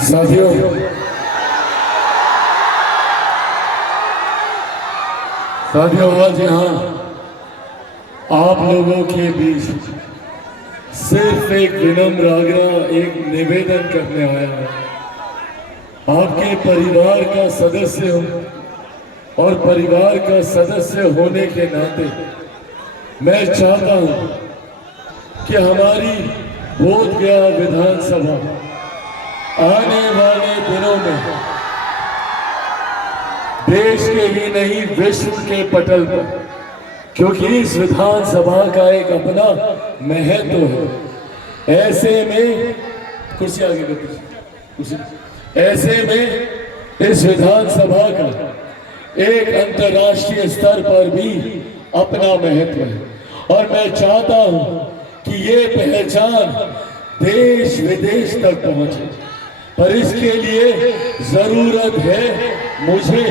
साथियों, आज यहाँ आप लोगों के बीच सिर्फ एक विनम्र आग्रह, एक निवेदन करने आया है। आपके परिवार का सदस्य हूँ और परिवार का सदस्य होने के नाते मैं चाहता हूँ कि हमारी बोधगया विधानसभा आने वाले दिनों में देश के ही नहीं विश्व के पटल पर, क्योंकि इस विधानसभा का एक अपना महत्व है। ऐसे में कुर्सी आगे कुर्सी, ऐसे में इस विधानसभा का एक अंतर्राष्ट्रीय स्तर पर भी अपना महत्व है और मैं चाहता हूं कि ये पहचान देश विदेश तक पहुंचे, पर इसके लिए जरूरत है मुझे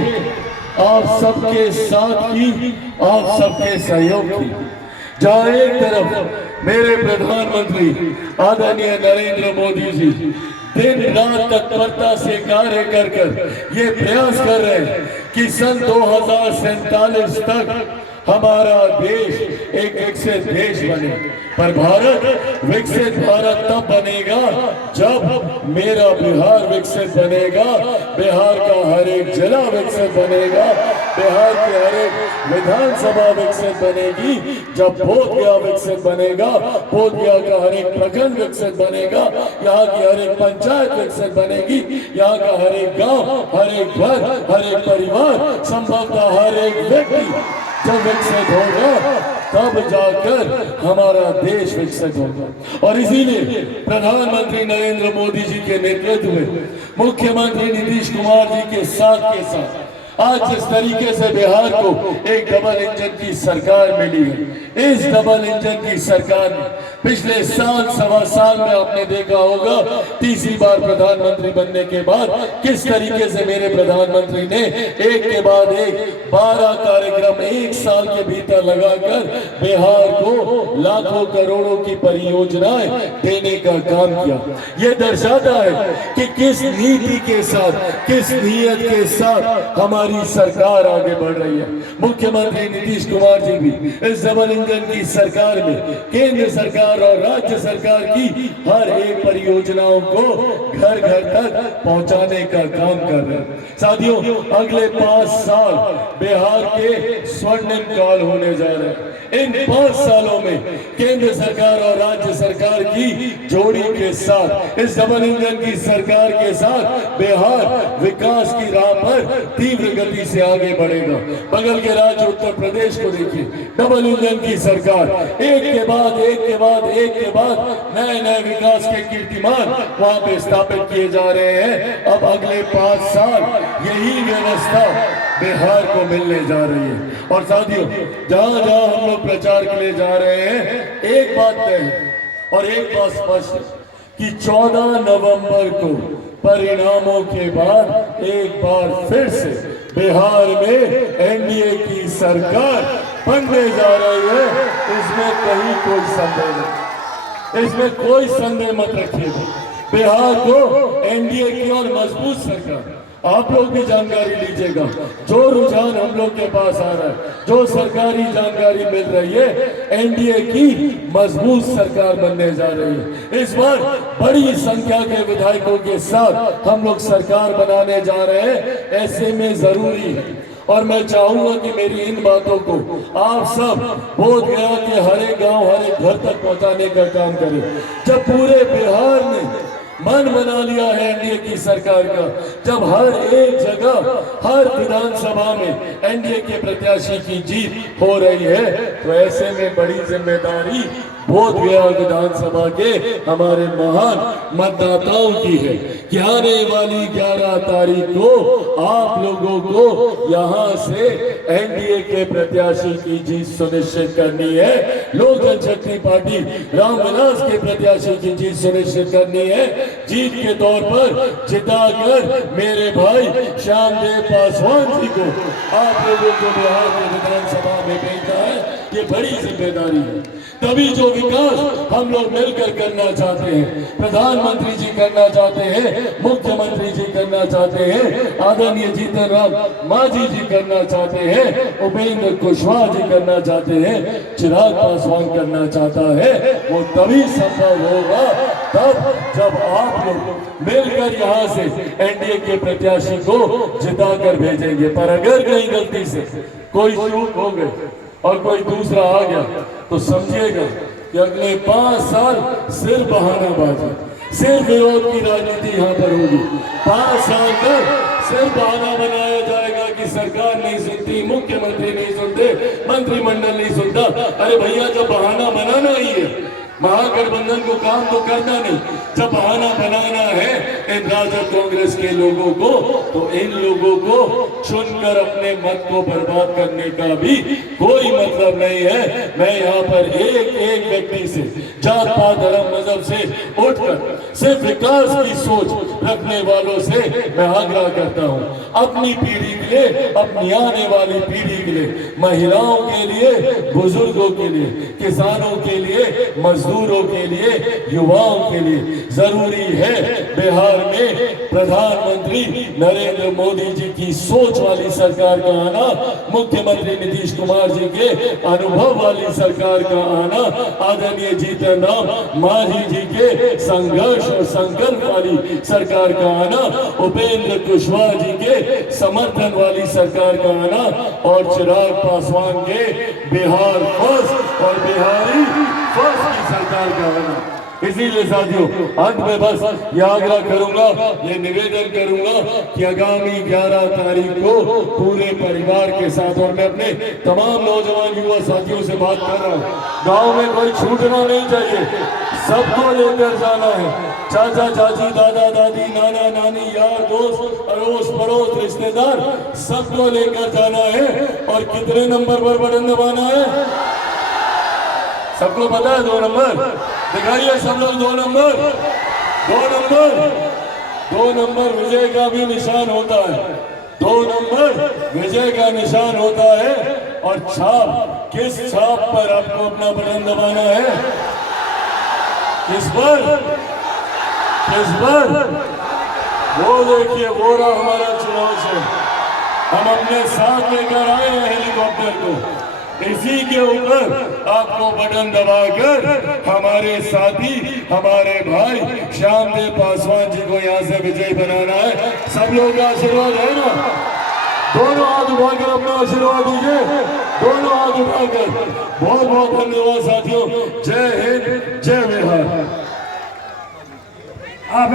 आप सबके साथ की, आप सबके सहयोग की। जहां एक तरफ मेरे प्रधानमंत्री आदरणीय नरेंद्र मोदी जी दिन रात तत्परता से कार्य कर ये प्रयास कर रहे हैं कि सन 2047 तक हमारा देश एक विकसित देश बने, पर भारत विकसित भारत तब बनेगा जब मेरा बिहार विकसित बनेगा, बिहार का हर एक जिला विकसित बनेगा, बिहार की हर एक विधानसभा विकसित बनेगी, जब बोधगया विकसित बनेगा, बोधगया का हर एक प्रखंड विकसित बनेगा, यहाँ की हर एक पंचायत विकसित बनेगी, यहाँ का हर एक गांव, हर एक घर, हर एक परिवार, संभवतः हर एक व्यक्ति जब विकसित होगा तब जाकर हमारा देश विकसित होगा। और इसीलिए प्रधानमंत्री नरेंद्र मोदी जी के नेतृत्व में मुख्यमंत्री नीतीश कुमार जी के साथ आज जिस तरीके से बिहार को एक डबल इंजन की सरकार मिली है, इस डबल इंजन की सरकार ने पिछले सवा साल में आपने देखा होगा तीसरी बार प्रधानमंत्री बनने के बाद किस तरीके से मेरे प्रधानमंत्री ने एक के बाद एक 12 कार्यक्रम एक साल के भीतर लगाकर बिहार को लाखों करोड़ों की परियोजनाएं देने का काम किया। यह दर्शाता है कि किस नीति के साथ, किस नीयत के साथ हमारी सरकार आगे बढ़ रही है। मुख्यमंत्री नीतीश कुमार जी भी इस डबल इंजन की सरकार में केंद्र सरकार और राज्य सरकार की हर एक परियोजनाओं को घर घर तक पहुंचाने का काम कर रहे हैं। साथियों, अगले 5 साल बिहार के स्वर्णिम काल होने जा रहे हैं। इन 5 सालों में केंद्र सरकार और राज्य सरकार की जोड़ी के साथ, इस डबल इंजन की सरकार के साथ बिहार विकास की राह पर तीव्र गति से आगे बढ़ेगा। बगल के राज्य उत्तर प्रदेश को देखिए, डबल इंजन की सरकार एक के बाद नए विकास के कीर्तिमान वहां पे स्थापित किए जा रहे हैं। अब अगले 5 साल यही व्यवस्था बिहार को मिलने जा रही है। और साथियों, जहां जहां हम लोग प्रचार के लिए जा रहे हैं, एक बात तय है और एक बात स्पष्ट है कि 14 नवंबर को परिणामों के बाद एक बार फिर से बिहार में एनडीए की सरकार बनने जा रही है। इसमें कहीं कोई संदेह नहीं, इसमें कोई संदेह मत रखिए। बिहार को एनडीए की और मजबूत सरकार, आप लोग भी जानकारी लीजिएगा। जो रुझान हम लोग के पास आ रहा है, जो सरकारी जानकारी मिल रही है, एनडीए की मजबूत सरकार बनने जा रही है। इस बार बड़ी संख्या के विधायकों के साथ हम लोग सरकार बनाने जा रहे हैं। ऐसे में जरूरी है और मैं चाहूंगा कि मेरी इन बातों को आप सब बोधगया के हर एक गांव, हर एक घर तक पहुंचाने का काम करें। जब पूरे बिहार ने मन बना लिया है एनडीए की सरकार का, जब हर एक जगह, हर विधानसभा में एनडीए के प्रत्याशी की जीत हो रही है, तो ऐसे में बड़ी जिम्मेदारी बोधगया विधानसभा के हमारे महान मतदाताओं की है कि आने वाली 11 तारीख को आप लोगों को यहां से एनडीए के प्रत्याशी की जीत सुनिश्चित करनी है। लोक जनशक्ति पार्टी रामविलास के प्रत्याशी की जीत सुनिश्चित करनी है। जीत के तौर पर जिताकर मेरे भाई श्यामदेव पासवान जी को आप लोगों को बिहार में विधानसभा में भेजना है। ये बड़ी जिम्मेदारी है। तभी जो विकास हम लोग मिलकर करना चाहते हैं, प्रधानमंत्री जी करना चाहते हैं, मुख्यमंत्री जी करना चाहते हैं, आदरणीय जीतन राम मांझी जी करना चाहते हैं, उपेंद्र कुशवाहा जी करना चाहते हैं, चिराग पासवान करना चाहता है, वो तभी संभव होगा तब जब आप लोग मिलकर यहाँ से एनडीए के प्रत्याशी को जिता कर भेजेंगे। पर अगर कहीं गलती से कोई चूक हो गई और कोई दूसरा आ गया तो समझिएगा कि अगले 5 साल सिर्फ बहानाबाजी, सिर्फ विरोध की राजनीति यहाँ पर होगी। 5 साल तक सिर्फ बहाना बनाया जाएगा कि सरकार नहीं सुनती, मुख्यमंत्री नहीं सुनते, मंत्रिमंडल नहीं सुनता। अरे भैया, जब बहाना बनाना ही है, महागठबंधन को काम तो करना नहीं, जब बहाना बनाना है इन राजद कांग्रेस के लोगों को, तो इन लोगों को चुनकर अपने मत को बर्बाद करने का भी कोई मतलब नहीं है। मैं यहाँ पर एक एक व्यक्ति से, जात पात धर्म मजहब से उठकर सिर्फ विकास की सोच रखने वालों से मैं आग्रह करता हूँ, अपनी पीढ़ी के लिए, अपनी आने वाली पीढ़ी के लिए, महिलाओं के लिए, बुजुर्गों के लिए, किसानों के लिए, मजदूरों के लिए, युवाओं के लिए जरूरी है बिहार में प्रधानमंत्री नरेंद्र मोदी जी की सोच वाली सरकार का आना, मुख्यमंत्री नीतीश कुमार जी के अनुभव वाली सरकार का आना, आदरणीय जीतन राम मांझी जी के संघर्ष और संकल्प वाली सरकार का आना, उपेंद्र कुशवाहा जी के समर्थन वाली सरकार का आना और चिराग पासवान के बिहार फर्स्ट और बिहारी फर्स्ट की सरकार का आना। इसीलिए साथियों, अंत में बस ये आग्रह करूंगा, ये निवेदन करूंगा कि आगामी 11 तारीख को पूरे परिवार के साथ, और मैं अपने तमाम नौजवान युवा साथियों से बात कर रहा हूँ, गांव में कोई छूटना नहीं चाहिए, सबको लेकर जाना है। चाचा चाची, दादा दादी, नाना नानी, यार दोस्त, अड़ोस पड़ोस, रिश्तेदार, सबको लेकर जाना है। और कितने नंबर पर बटन दबाना है सबको पता है? 2 नंबर दिखाइए सब लोग। 2 नंबर, 2 नंबर, 2 नंबर विजय का भी निशान होता है। 2 नंबर विजय का निशान होता है। और छाप, किस छाप पर आपको अपना बटन दबाना है? किस पर? किस पर? वो देखिए, वो रहा हमारा चुनाव से हम अपने साथ लेकर आए हैं हेलीकॉप्टर को। इसी के ऊपर आपको बटन दबाकर हमारे साथी, हमारे भाई श्यामदेव पासवान जी को यहाँ से विजयी बनाना है। सब लोगों का आशीर्वाद है ना? दोनों हाथ उठाकर अपना आशीर्वाद दीजिए, दोनों हाथ उठाकर। बहुत बहुत धन्यवाद साथियों। जय हिंद, जय बिहार। अब